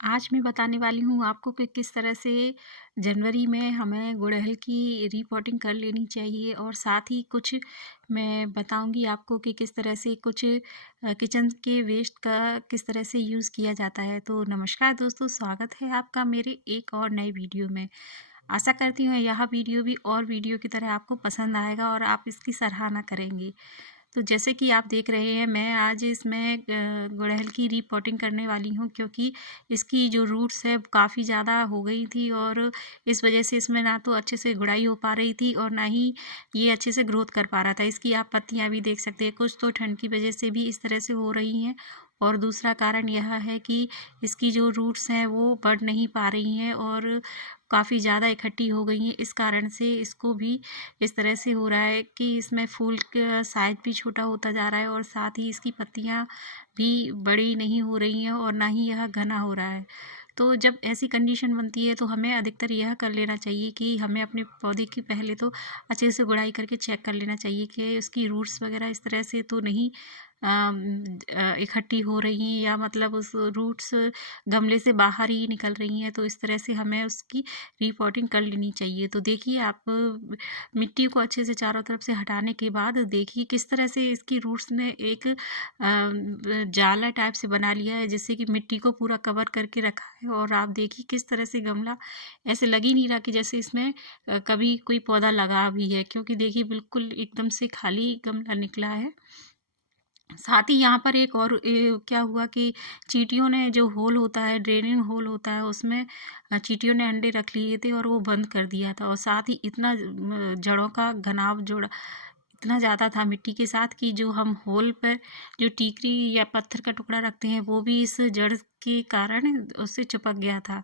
आज मैं बताने वाली हूँ आपको कि किस तरह से जनवरी में हमें गुड़हल की रिपोर्टिंग कर लेनी चाहिए और साथ ही कुछ मैं बताऊँगी आपको कि किस तरह से कुछ किचन के वेस्ट का किस तरह से यूज़ किया जाता है। तो नमस्कार दोस्तों, स्वागत है आपका मेरे एक और नए वीडियो में। आशा करती हूँ यह वीडियो भी और वीडियो की तरह आपको पसंद आएगा और आप इसकी सराहना करेंगे। तो जैसे कि आप देख रहे हैं, मैं आज इसमें गुड़हल की रिपोर्टिंग करने वाली हूँ, क्योंकि इसकी जो रूट्स है काफ़ी ज़्यादा हो गई थी और इस वजह से इसमें ना तो अच्छे से गुड़ाई हो पा रही थी और ना ही ये अच्छे से ग्रोथ कर पा रहा था। इसकी आप पत्तियाँ भी देख सकते हैं, कुछ तो ठंड की वजह से भी इस तरह से हो रही हैं और दूसरा कारण यह है कि इसकी जो रूट्स हैं वो बढ़ नहीं पा रही हैं और काफ़ी ज़्यादा इकट्ठी हो गई हैं। इस कारण से इसको भी इस तरह से हो रहा है कि इसमें फूल का साइज़ भी छोटा होता जा रहा है और साथ ही इसकी पत्तियाँ भी बड़ी नहीं हो रही हैं और ना ही यह घना हो रहा है। तो जब ऐसी कंडीशन बनती है तो हमें अधिकतर यह कर लेना चाहिए कि हमें अपने पौधे की पहले तो अच्छे से गुड़ाई करके चेक कर लेना चाहिए कि उसकी रूट्स वगैरह इस तरह से तो नहीं इकट्ठी हो रही हैं या मतलब उस रूट्स गमले से बाहर ही निकल रही हैं, तो इस तरह से हमें उसकी रिपोर्टिंग कर लेनी चाहिए। तो देखिए आप मिट्टी को अच्छे से चारों तरफ से हटाने के बाद देखिए किस तरह से इसकी रूट्स ने एक जाला टाइप से बना लिया है, जिससे कि मिट्टी को पूरा कवर करके रखा है और आप देखिए किस तरह से गमला ऐसे लग ही नहीं रहा कि जैसे इसमें कभी कोई पौधा लगा भी है, क्योंकि देखिए बिल्कुल एकदम से खाली गमला निकला है। साथ ही यहाँ पर एक और क्या हुआ कि चींटियों ने जो होल होता है, ड्रेनिंग होल होता है, उसमें चींटियों ने अंडे रख लिए थे और वो बंद कर दिया था और साथ ही इतना जड़ों का घनाव जोड़ा इतना ज़्यादा था मिट्टी के साथ कि जो हम होल पर जो टीकरी या पत्थर का टुकड़ा रखते हैं वो भी इस जड़ के कारण उससे चिपक गया था।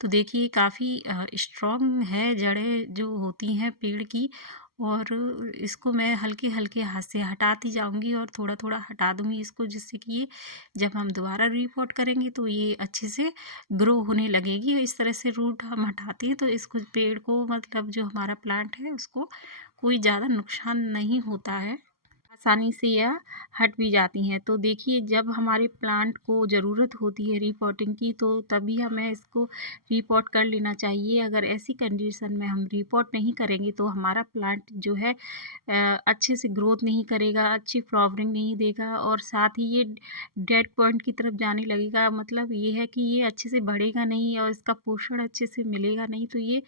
तो देखिए काफ़ी स्ट्रॉन्ग है जड़ें जो होती हैं पेड़ की और इसको मैं हल्के-हल्के हाथ से हटाती जाऊँगी और थोड़ा-थोड़ा हटा दूँगी इसको, जिससे कि ये जब हम दोबारा रीपोर्ट करेंगे तो ये अच्छे से ग्रो होने लगेगी। इस तरह से रूट हम हटाते हैं तो इसको पेड़ को मतलब जो हमारा प्लांट है उसको कोई ज़्यादा नुकसान नहीं होता है। आसानी से यह हट भी जाती हैं। तो देखिए जब हमारे प्लांट को ज़रूरत होती है रिपोर्टिंग की तो तभी हमें इसको रिपोर्ट कर लेना चाहिए। अगर ऐसी कंडीशन में हम रिपोर्ट नहीं करेंगे तो हमारा प्लांट जो है अच्छे से ग्रोथ नहीं करेगा, अच्छी फ्लावरिंग नहीं देगा और साथ ही ये डेड पॉइंट की तरफ जाने लगेगा। मतलब ये है कि ये अच्छे से बढ़ेगा नहीं और इसका पोषण अच्छे से मिलेगा नहीं, तो ये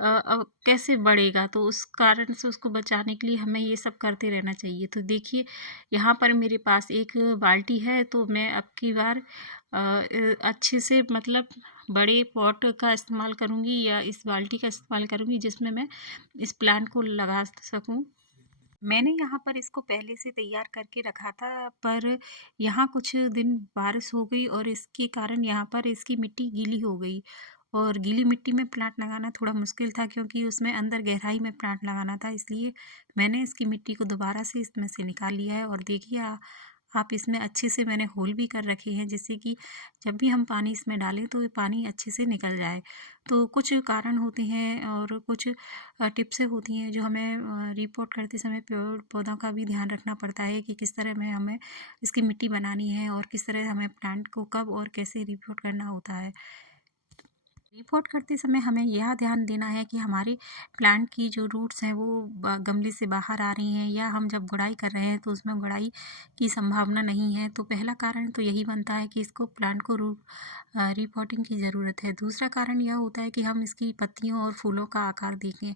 कैसे बढ़ेगा? तो उस कारण से उसको बचाने के लिए हमें ये सब करते रहना चाहिए। तो देखिए यहाँ पर मेरे पास एक बाल्टी है, तो मैं अब की बार अच्छे से मतलब बड़े पॉट का इस्तेमाल करूँगी या इस बाल्टी का इस्तेमाल करूँगी जिसमें मैं इस प्लांट को लगा सकूँ। मैंने यहाँ पर इसको पहले से तैयार करके रखा था, पर यहाँ कुछ दिन बारिश हो गई और इसके कारण यहाँ पर इसकी मिट्टी गीली हो गई और गीली मिट्टी में प्लांट लगाना थोड़ा मुश्किल था, क्योंकि उसमें अंदर गहराई में प्लांट लगाना था। इसलिए मैंने इसकी मिट्टी को दोबारा से इसमें से निकाल लिया है और देखिए आप इसमें अच्छे से मैंने होल भी कर रखे हैं, जिससे कि जब भी हम पानी इसमें डालें तो ये पानी अच्छे से निकल जाए। तो कुछ कारण होते हैं और कुछ टिप्सें होती हैं जो हमें रिपोर्ट करते समय पेड़ पौधों का भी ध्यान रखना पड़ता है कि किस तरह में हमें इसकी मिट्टी बनानी है और किस तरह हमें प्लांट को कब और कैसे रिपोर्ट करना होता है। रिपोर्ट करते समय हमें यह ध्यान देना है कि हमारे प्लांट की जो रूट्स हैं वो गमले से बाहर आ रही हैं या हम जब गुड़ाई कर रहे हैं तो उसमें गुड़ाई की संभावना नहीं है। तो पहला कारण तो यही बनता है कि इसको प्लांट को रूट रिपोर्टिंग की ज़रूरत है। दूसरा कारण यह होता है कि हम इसकी पत्तियों और फूलों का आकार देखें।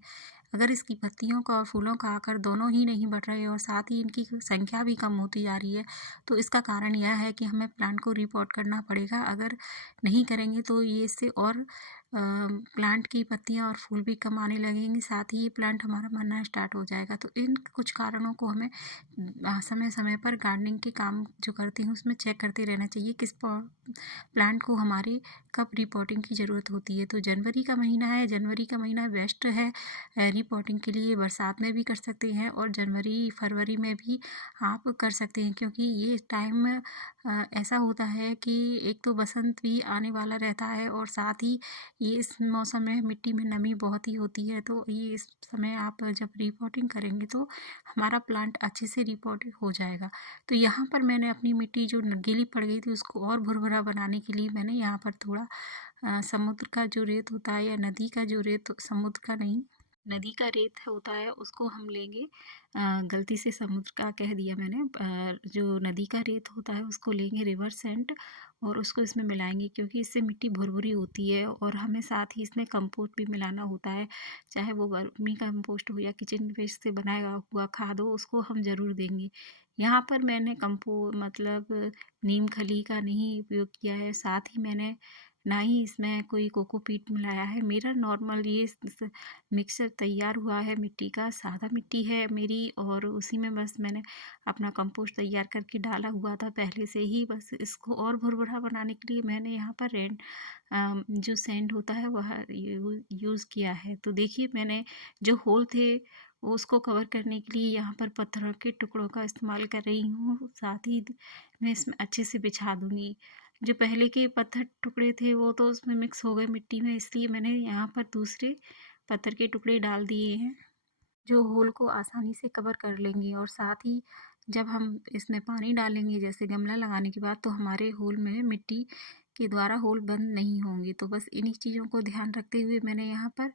अगर इसकी पत्तियों का और फूलों का आकार दोनों ही नहीं बढ़ रहे और साथ ही इनकी संख्या भी कम होती जा रही है, तो इसका कारण यह है कि हमें प्लांट को रिपोर्ट करना पड़ेगा। अगर नहीं करेंगे तो ये इससे और प्लांट की पत्तियाँ और फूल भी कम आने लगेंगे, साथ ही ये प्लांट हमारा मरना स्टार्ट हो जाएगा। तो इन कुछ कारणों को हमें समय समय पर गार्डनिंग के काम जो करती हूँ उसमें चेक करते रहना चाहिए किस प्लांट को हमारी कब रिपोर्टिंग की ज़रूरत होती है। तो जनवरी का महीना है, जनवरी का महीना बेस्ट है रिपोर्टिंग के लिए। बरसात में भी कर सकते हैं और जनवरी फरवरी में भी आप कर सकते हैं, क्योंकि ये टाइम ऐसा होता है कि एक तो बसंत भी आने वाला रहता है और साथ ही ये इस मौसम में मिट्टी में नमी बहुत ही होती है, तो ये इस समय आप जब रिपोर्टिंग करेंगे तो हमारा प्लांट अच्छे से रिपोर्टिंग हो जाएगा। तो यहाँ पर मैंने अपनी मिट्टी जो गीली पड़ गई थी उसको और भुरभुरा बनाने के लिए मैंने यहाँ पर थोड़ा समुद्र का जो रेत होता है या नदी का जो रेत, समुद्र का नहीं, नदी का रेत होता है उसको हम लेंगे। गलती से समुद्र का कह दिया मैंने। जो नदी का रेत होता है उसको लेंगे, रिवर सेंट, और उसको इसमें मिलाएंगे क्योंकि इससे मिट्टी भुरभुरी होती है। और हमें साथ ही इसमें कंपोस्ट भी मिलाना होता है, चाहे वो वर्मी कंपोस्ट हो या किचन वेस्ट से बनाया हुआ खाद हो, उसको हम ज़रूर देंगे। यहाँ पर मैंने मतलब नीम खली का नहीं उपयोग किया है, साथ ही मैंने ना ही इसमें कोई कोकोपीट मिलाया है। मेरा नॉर्मल ये मिक्सचर तैयार हुआ है मिट्टी का, सादा मिट्टी है मेरी, और उसी में बस मैंने अपना कंपोस्ट तैयार करके डाला हुआ था पहले से ही। बस इसको और भुरभुरा बनाने के लिए मैंने यहाँ पर जो सैंड होता है वह यूज़ किया है। तो देखिए मैंने जो होल थे वो उसको कवर करने के लिए यहाँ पर पत्थरों के टुकड़ों का इस्तेमाल कर रही हूँ। साथ ही मैं इसमें अच्छे से बिछा दूँगी। जो पहले के पत्थर टुकड़े थे वो तो उसमें मिक्स हो गए मिट्टी में, इसलिए मैंने यहाँ पर दूसरे पत्थर के टुकड़े डाल दिए हैं, जो होल को आसानी से कवर कर लेंगे। और साथ ही जब हम इसमें पानी डालेंगे जैसे गमला लगाने के बाद, तो हमारे होल में मिट्टी के द्वारा होल बंद नहीं होंगे। तो बस इन्हीं चीज़ों को ध्यान रखते हुए मैंने यहाँ पर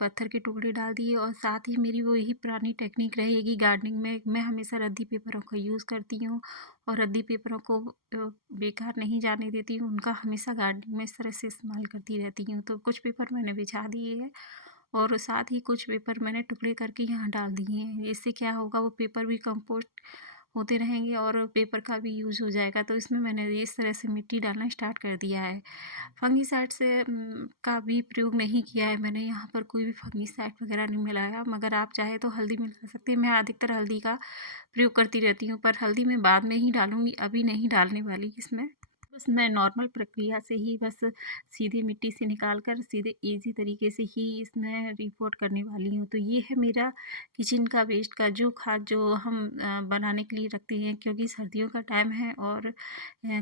पत्थर के टुकड़े डाल दिए। और साथ ही मेरी वो यही पुरानी टेक्निक रहेगी गार्डनिंग में, मैं हमेशा रद्दी पेपरों का यूज़ करती हूँ और रद्दी पेपरों को बेकार नहीं जाने देती हूँ, उनका हमेशा गार्डनिंग में इस तरह से इस्तेमाल करती रहती हूँ। तो कुछ पेपर मैंने बिछा दिए हैं और साथ ही कुछ पेपर मैंने टुकड़े करके यहाँ डाल दिए हैं। इससे क्या होगा, वो पेपर भी कंपोस्ट होते रहेंगे और पेपर का भी यूज़ हो जाएगा। तो इसमें मैंने इस तरह से मिट्टी डालना स्टार्ट कर दिया है। फंगीसाइड से का भी प्रयोग नहीं किया है मैंने, यहाँ पर कोई भी फंगीसाइड वगैरह नहीं मिलाया, मगर आप चाहे तो हल्दी मिला सकते हैं। मैं अधिकतर हल्दी का प्रयोग करती रहती हूँ, पर हल्दी मैं बाद में ही डालूँगी, अभी नहीं डालने वाली इसमें। बस मैं नॉर्मल प्रक्रिया से ही बस सीधे मिट्टी से निकाल कर सीधे ईज़ी तरीके से ही इसमें रिपोर्ट करने वाली हूँ। तो ये है मेरा किचन का वेस्ट का जो खाद जो हम बनाने के लिए रखते हैं, क्योंकि सर्दियों का टाइम है और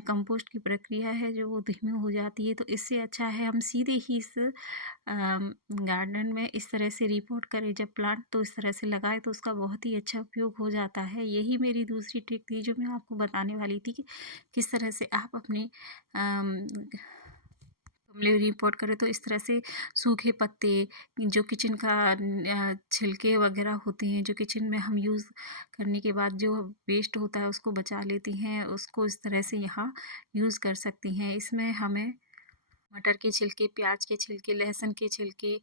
कंपोस्ट की प्रक्रिया है जो वो धीमी हो जाती है। तो इससे अच्छा है हम सीधे ही इस गार्डन में इस तरह से रिपोर्ट करें, जब प्लांट तो इस तरह से लगाए तो उसका बहुत ही अच्छा उपयोग हो जाता है। यही मेरी दूसरी ट्रिक थी जो मैं आपको बताने वाली थी कि किस तरह से आप अपने गमले रिपोर्ट करें। तो इस तरह से सूखे पत्ते, जो किचन का छिलके वगैरह होते हैं जो किचन में हम यूज़ करने के बाद जो वेस्ट होता है उसको बचा लेती हैं, उसको इस तरह से यहाँ यूज़ कर सकती हैं। इसमें हमें मटर के छिलके, प्याज के छिलके, लहसुन के छिलके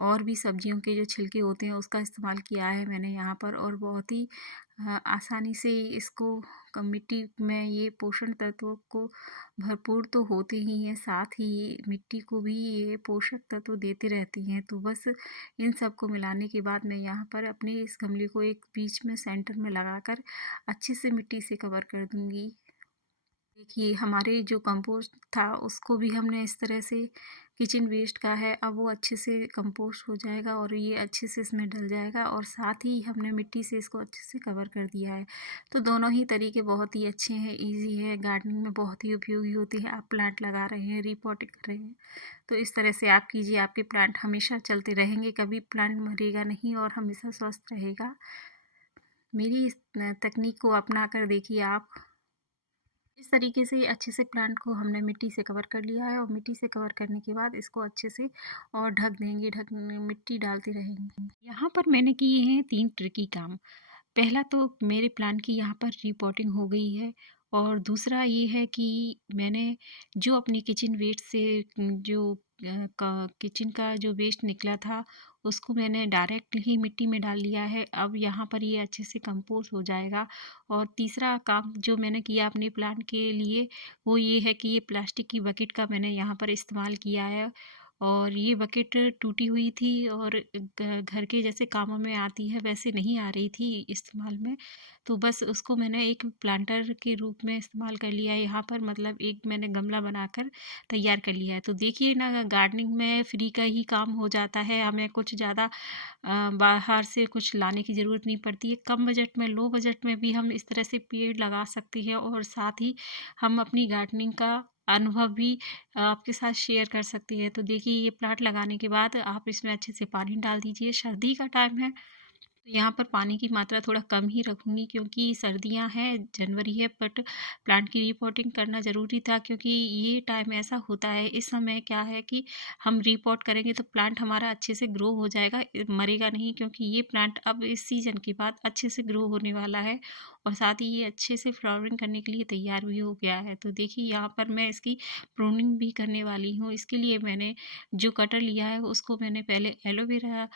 और भी सब्जियों के जो छिलके होते हैं उसका इस्तेमाल किया है मैंने यहाँ पर। और बहुत ही आसानी से इसको मिट्टी में ये पोषण तत्वों को भरपूर तो होते ही हैं, साथ ही मिट्टी को भी ये पोषक तत्व देते रहती हैं। तो बस इन सब को मिलाने के बाद मैं यहाँ पर अपने इस गमले को एक बीच में सेंटर में लगाकर अच्छे से मिट्टी से कवर कर दूँगी। देखिए हमारे जो कंपोस्ट था उसको भी हमने इस तरह से, किचन वेस्ट का है, अब वो अच्छे से कंपोस्ट हो जाएगा और ये अच्छे से इसमें डल जाएगा। और साथ ही हमने मिट्टी से इसको अच्छे से कवर कर दिया है। तो दोनों ही तरीके बहुत ही अच्छे हैं, इजी है, गार्डनिंग में बहुत ही उपयोगी होते हैं। आप प्लांट लगा रहे हैं, रिपोर्टिंग कर रहे हैं, तो इस तरह से आप कीजिए, आपके प्लांट हमेशा चलते रहेंगे, कभी प्लांट मरेगा नहीं और हमेशा स्वस्थ रहेगा। मेरी इस तकनीक को अपना कर देखिए आप। इस तरीके से अच्छे से प्लांट को हमने मिट्टी से कवर कर लिया है और मिट्टी से कवर करने के बाद इसको अच्छे से और ढक देंगे, ढक मिट्टी डालते रहेंगे। यहाँ पर मैंने किए हैं 3 ट्रिकी काम। पहला तो मेरे प्लांट की यहाँ पर रिपोर्टिंग हो गई है, और दूसरा ये है कि मैंने जो अपनी किचन वेस्ट से जो किचन का जो वेस्ट निकला था उसको मैंने डायरेक्ट ही मिट्टी में डाल लिया है। अब यहाँ पर ये अच्छे से कंपोस्ट हो जाएगा। और तीसरा काम जो मैंने किया अपने प्लांट के लिए वो ये है कि ये प्लास्टिक की बकेट का मैंने यहाँ पर इस्तेमाल किया है। और ये बकेट टूटी हुई थी और घर के जैसे कामों में आती है वैसे नहीं आ रही थी इस्तेमाल में, तो बस उसको मैंने एक प्लांटर के रूप में इस्तेमाल कर लिया है यहाँ पर, मतलब एक मैंने गमला बनाकर तैयार कर लिया है। तो देखिए ना, गार्डनिंग में फ्री का ही काम हो जाता है, हमें कुछ ज़्यादा बाहर से कुछ लाने की ज़रूरत नहीं पड़ती है। कम बजट में, लो बजट में भी हम इस तरह से पेड़ लगा सकते हैं और साथ ही हम अपनी गार्डनिंग का अनुभव भी आपके साथ शेयर कर सकती है। तो देखिए, ये प्लांट लगाने के बाद आप इसमें अच्छे से पानी डाल दीजिए। सर्दी का टाइम है, तो यहाँ पर पानी की मात्रा थोड़ा कम ही रखूँगी क्योंकि सर्दियाँ हैं, जनवरी है, बट प्लांट की रिपोर्टिंग करना ज़रूरी था क्योंकि ये टाइम ऐसा होता है, इस समय क्या है कि हम रिपोर्ट करेंगे तो प्लांट हमारा अच्छे से ग्रो हो जाएगा, मरेगा नहीं, क्योंकि ये प्लांट अब इस सीज़न के बाद अच्छे से ग्रो होने वाला है और साथ ही ये अच्छे से फ्लावरिंग करने के लिए तैयार भी हो गया है। तो देखिए, यहाँ पर मैं इसकी प्रूनिंग भी करने वाली हूँ। इसके लिए मैंने जो कटर लिया है उसको मैंने पहले एलोवेरा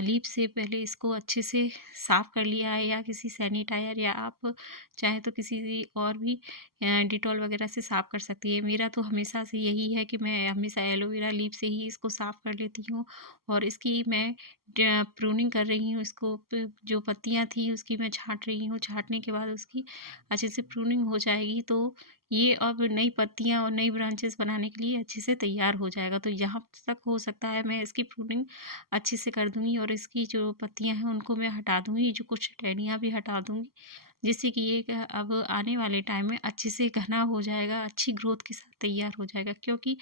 लीफ से पहले इसको अच्छे से साफ़ कर लिया है, या किसी सैनिटाइज़र, या आप चाहें तो किसी और भी डिटॉल वगैरह से साफ़ कर सकती है। मेरा तो हमेशा से यही है कि मैं हमेशा एलोवेरा लीफ से ही इसको साफ़ कर लेती हूँ और इसकी मैं प्रूनिंग कर रही हूँ। इसको जो पत्तियाँ थी उसकी मैं छाँट रही हूँ। छाँटने के बाद उसकी अच्छे से प्रूनिंग हो जाएगी, तो ये अब नई पत्तियाँ और नई ब्रांचेस बनाने के लिए अच्छे से तैयार हो जाएगा। तो यहाँ तक हो सकता है मैं इसकी प्रूनिंग अच्छे से कर दूँगी और इसकी जो पत्तियाँ हैं उनको मैं हटा दूँगी, जो कुछ टहनियाँ भी हटा दूँगी, जिससे कि ये अब आने वाले टाइम में अच्छे से घना हो जाएगा, अच्छी ग्रोथ के साथ तैयार हो जाएगा। क्योंकि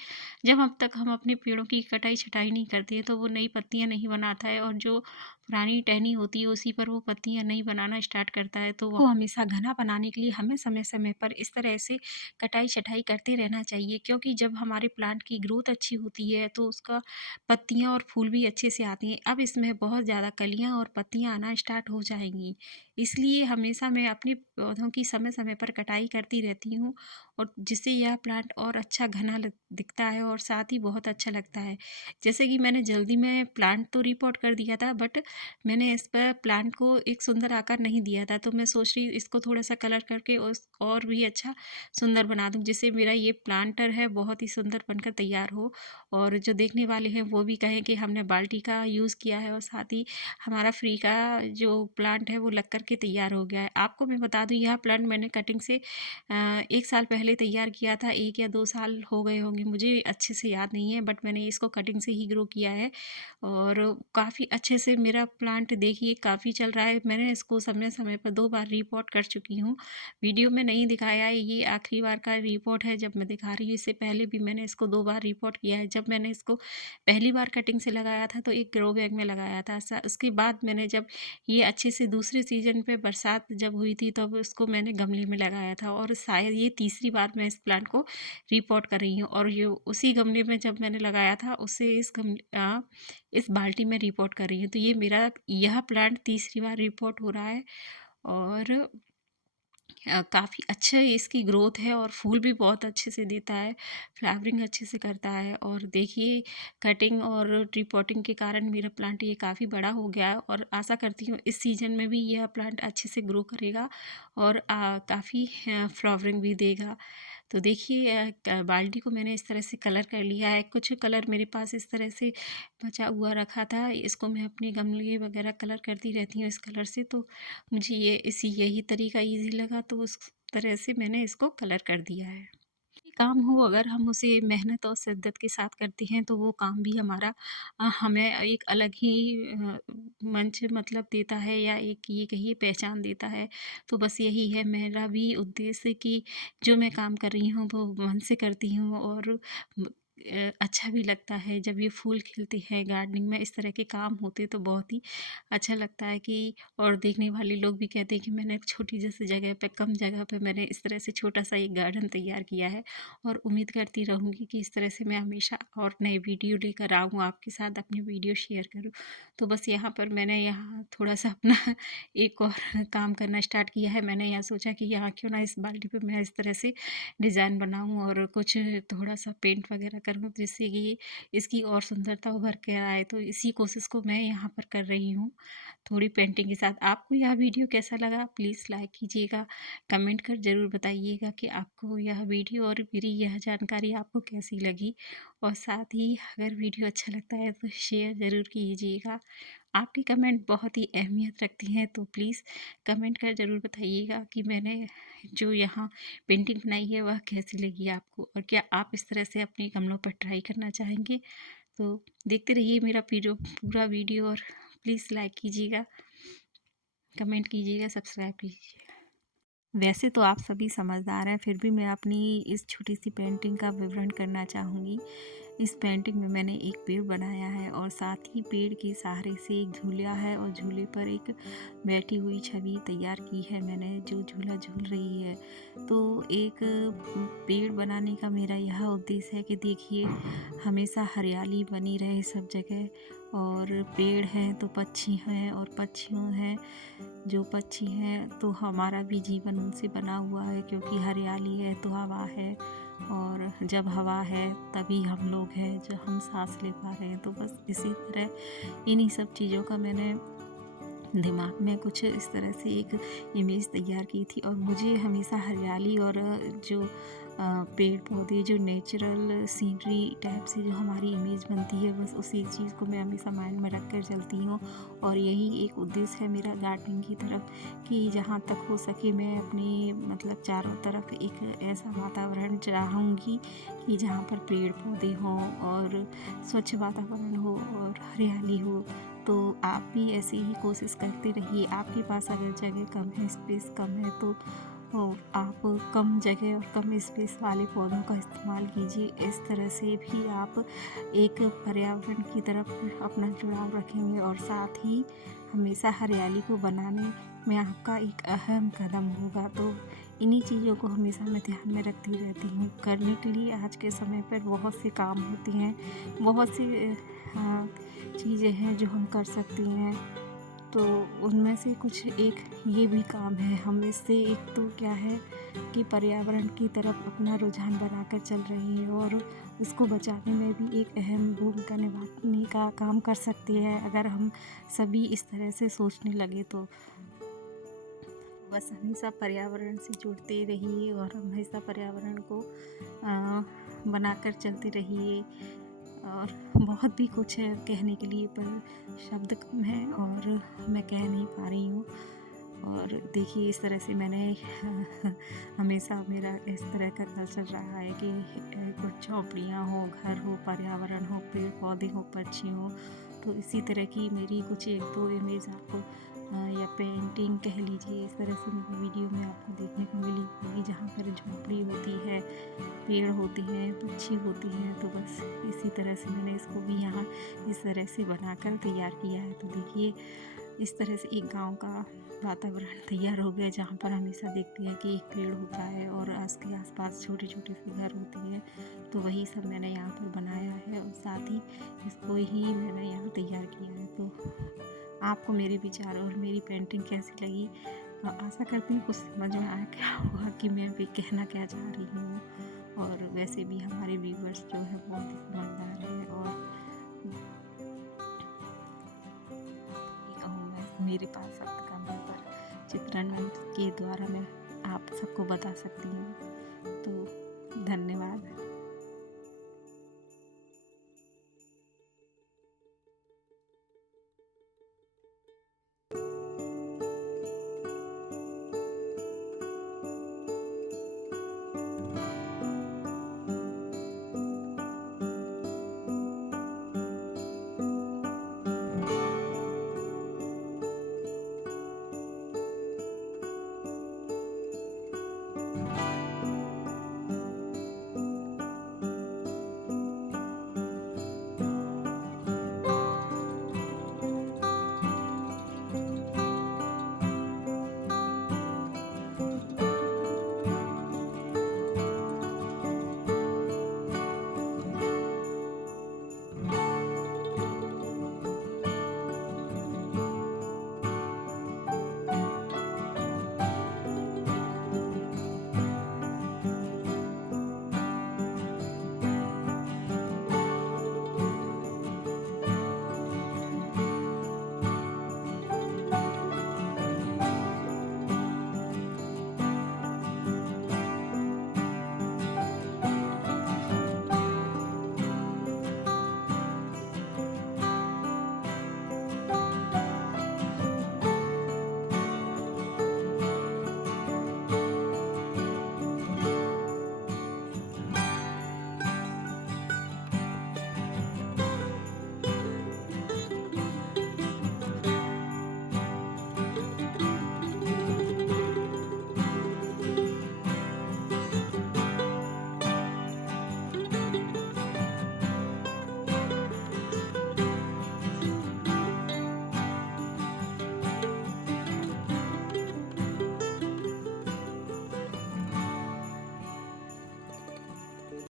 जब अब तक हम अपने पेड़ों की कटाई-छँटाई नहीं करते हैं, तो वो नई पत्तियाँ नहीं बनाता है और जो पुरानी टहनी होती है उसी पर वो पत्तियाँ नई बनाना स्टार्ट करता है। तो वो हमेशा घना बनाने के लिए हमें समय-समय पर इस तरह से कटाई-छँटाई करते रहना चाहिए, क्योंकि जब हमारे प्लांट की ग्रोथ अच्छी होती है तो उसका पत्तियाँ और फूल भी अच्छे से आती हैं। अब इसमें बहुत ज़्यादा कलियाँ और पत्तियाँ आना स्टार्ट हो जाएँगी। इसलिए हमेशा मैं अपने पौधों की समय-समय पर कटाई करती रहती हूँ और जिससे यह प्लांट और अच्छा घना दिखता है और साथ ही बहुत अच्छा लगता है। जैसे कि मैंने जल्दी में प्लांट तो रिपोर्ट कर दिया था, बट मैंने इस पर प्लांट को एक सुंदर आकार नहीं दिया था। तो मैं सोच रही इसको थोड़ा-सा कलर करके उस और भी अच्छा सुंदर बना दूँ, जिससे मेरा ये प्लांटर है बहुत ही सुंदर बनकर तैयार हो और जो देखने वाले हैं वो भी कहें कि हमने बाल्टी का यूज़ किया है और साथ ही हमारा फ्री का जो प्लांट है वो लग कर के तैयार हो गया है। आपको मैं बता दूँ, यह प्लांट मैंने कटिंग से 1 साल पहले तैयार किया था, 1 या 2 साल हो गए होंगे, मुझे अच्छे से याद नहीं है, बट मैंने इसको कटिंग से ही ग्रो किया है और काफ़ी अच्छे से मेरा प्लांट देखिए काफ़ी चल रहा है। मैंने इसको समय-समय पर 2 बार रिपोर्ट कर चुकी हूँ। वीडियो में नहीं दिखाया है, ये आखिरी बार का रिपोर्ट है जब मैं दिखा रही हूँ। इससे पहले भी मैंने इसको 2 बार रिपोर्ट किया है। जब मैंने इसको पहली बार कटिंग से लगाया था तो एक ग्रो बैग में लगाया था। उसके बाद मैंने जब ये अच्छे से दूसरे सीज़न पे बरसात जब हुई थी तब उसको मैंने गमले में लगाया था और शायद ये तीसरी बार मैं इस प्लांट को रिपोर्ट कर रही हूँ और ये उसी गमले में जब मैंने लगाया था उससे इस बाल्टी में रिपोर्ट कर रही हूँ। तो ये मेरा यह प्लांट तीसरी बार रिपोर्ट हो रहा है और काफ़ी अच्छा इसकी ग्रोथ है और फूल भी बहुत अच्छे से देता है, फ्लावरिंग अच्छे से करता है और देखिए कटिंग और रिपोर्टिंग के कारण मेरा प्लांट ये काफ़ी बड़ा हो गया है और आशा करती हूँ इस सीज़न में भी यह प्लांट अच्छे से ग्रो करेगा और काफ़ी फ्लावरिंग भी देगा। तो देखिए बाल्टी को मैंने इस तरह से कलर कर लिया है। कुछ कलर मेरे पास इस तरह से बचा हुआ रखा था, इसको मैं अपने गमले वगैरह कलर करती रहती हूँ इस कलर से, तो मुझे यही तरीका ईज़ी लगा तो उस तरह से मैंने इसको कलर कर दिया है। ये काम हो अगर हम उसे मेहनत और शिद्दत के साथ करते हैं तो वो काम भी हमारा हमें एक अलग ही मंच मतलब देता है, या एक ये कहिए पहचान देता है। तो बस यही है मेरा भी उद्देश्य कि जो मैं काम कर रही हूँ वो मन से करती हूँ और अच्छा भी लगता है जब ये फूल खिलते हैं गार्डनिंग में, इस तरह के काम होते तो बहुत ही अच्छा लगता है कि और देखने वाले लोग भी कहते हैं कि मैंने एक छोटी जैसी जगह पे कम जगह पे मैंने इस तरह से छोटा-सा एक गार्डन तैयार किया है और उम्मीद करती रहूँगी कि इस तरह से मैं हमेशा और नए वीडियो लेकर आऊँ, आपके साथ अपनी वीडियो शेयर करूँ। तो बस यहाँ पर मैंने यहाँ थोड़ा-सा अपना एक और काम करना स्टार्ट किया है। मैंने यहाँ सोचा कि यहाँ क्यों ना इस बाल्टी पे मैं इस तरह से डिज़ाइन बनाऊँ और कुछ थोड़ा-सा पेंट वगैरह करूँ जिससे कि इसकी और सुंदरता उभर के आए। तो इसी कोशिश को मैं यहाँ पर कर रही हूँ, थोड़ी पेंटिंग के साथ। आपको यह वीडियो कैसा लगा? प्लीज़ लाइक कीजिएगा, कमेंट कर ज़रूर बताइएगा कि आपको यह वीडियो और मेरी यह जानकारी आपको कैसी लगी और साथ ही अगर वीडियो अच्छा लगता है तो शेयर ज़रूर कीजिएगा। आपकी कमेंट बहुत ही अहमियत रखती हैं, तो प्लीज़ कमेंट कर ज़रूर बताइएगा कि मैंने जो यहाँ पेंटिंग बनाई है वह कैसी लगी आपको और क्या आप इस तरह से अपने गमलों पर ट्राई करना चाहेंगे? तो देखते रहिए मेरा पूरा वीडियो और प्लीज़ लाइक कीजिएगा, कमेंट कीजिएगा, सब्सक्राइब कीजिए। वैसे तो आप सभी समझदार हैं, फिर भी मैं अपनी इस छोटी-सी पेंटिंग का विवरण करना चाहूँगी। इस पेंटिंग में मैंने एक पेड़ बनाया है और साथ ही पेड़ के सहारे से एक झूला है और झूले पर एक बैठी हुई छवि तैयार की है मैंने, जो झूला झूल रही है। तो एक पेड़ बनाने का मेरा यह उद्देश्य है कि देखिए, हमेशा हरियाली बनी रहे सब जगह, और पेड़ हैं तो पक्षी हैं, और पक्षियों हैं, जो पक्षी हैं तो हमारा भी जीवन उनसे बना हुआ है, क्योंकि हरियाली है तो हवा है, और जब हवा है तभी हम लोग हैं जो हम सांस ले पा रहे हैं। तो बस इसी तरह इन्हीं सब चीज़ों का मैंने दिमाग में कुछ इस तरह से एक इमेज तैयार की थी, और मुझे हमेशा हरियाली और जो पेड़ पौधे, जो नेचुरल सीनरी टाइप से जो हमारी इमेज बनती है, बस उसी चीज़ को मैं हमेशा माइंड में रख कर चलती हूँ। और यही एक उद्देश्य है मेरा गार्डनिंग की तरफ, कि जहाँ तक हो सके मैं अपनी मतलब चारों तरफ एक ऐसा वातावरण चाहूँगी कि जहाँ पर पेड़ पौधे हों और स्वच्छ वातावरण हो और हरियाली हो। तो आप भी ऐसे ही कोशिश करते रहिए। आपके पास अगर जगह कम है, स्पेस कम है, तो आप कम जगह और कम स्पेस वाले पौधों का इस्तेमाल कीजिए। इस तरह से भी आप एक पर्यावरण की तरफ अपना जुड़ाव रखेंगे, और साथ ही हमेशा हरियाली को बनाने में आपका एक अहम कदम होगा। तो इन्हीं चीज़ों को हमेशा मैं ध्यान में रखती रहती हूँ। करने के लिए आज के समय पर बहुत से काम होते हैं, बहुत सी चीज़ें हैं जो हम कर सकते हैं। तो उनमें से कुछ एक ये भी काम है। हम इससे एक तो क्या है कि पर्यावरण की तरफ अपना रुझान बनाकर चल रहे हैं, और उसको बचाने में भी एक अहम भूमिका निभाने का काम कर सकते हैं, अगर हम सभी इस तरह से सोचने लगे तो। बस हमेशा पर्यावरण से जुड़ते रहिए और हमेशा पर्यावरण को बनाकर चलते रहिए। और बहुत भी कुछ है कहने के लिए, पर शब्द कम है और मैं कह नहीं पा रही हूँ। और देखिए, इस तरह से मैंने हमेशा मेरा इस तरह का कल्चर रहा है कि कुछ झोंपड़ियाँ हो, घर हो, पर्यावरण हो, पेड़ पौधे हो, पक्षी हो। तो इसी तरह की मेरी कुछ एक दो इमेज आपको या पेंटिंग कह लीजिए, इस तरह से मेरी वीडियो में आपको देखने को मिली होगी, जहाँ पर झोंपड़ी होती है, पेड़ होते हैं, पक्षी होते हैं। तो बस इसी तरह से मैंने इसको भी यहाँ इस तरह से बनाकर तैयार किया है। तो देखिए, इस तरह से एक गांव का वातावरण तैयार हो गया, जहाँ पर हमेशा देखते हैं कि एक पेड़ होता है और उसके आसपास छोटे छोटे से घर होते हैं। तो वही सब मैंने यहाँ पर बनाया है, और साथ ही इसको ही मैंने यहाँ तैयार किया है। तो आपको मेरे विचार और मेरी पेंटिंग कैसी लगी? आशा करती हूँ कुछ समझ में आ गया होगा कि मैं भी कहना क्या चाह रही हूँ। और वैसे भी हमारे व्यूवर्स जो है बहुत ही समझदार है, और ये कहूँ मैं, मेरे पास शब्द कम है, पर चित्रण के द्वारा मैं आप सबको बता सकती हूँ। तो धन्यवाद।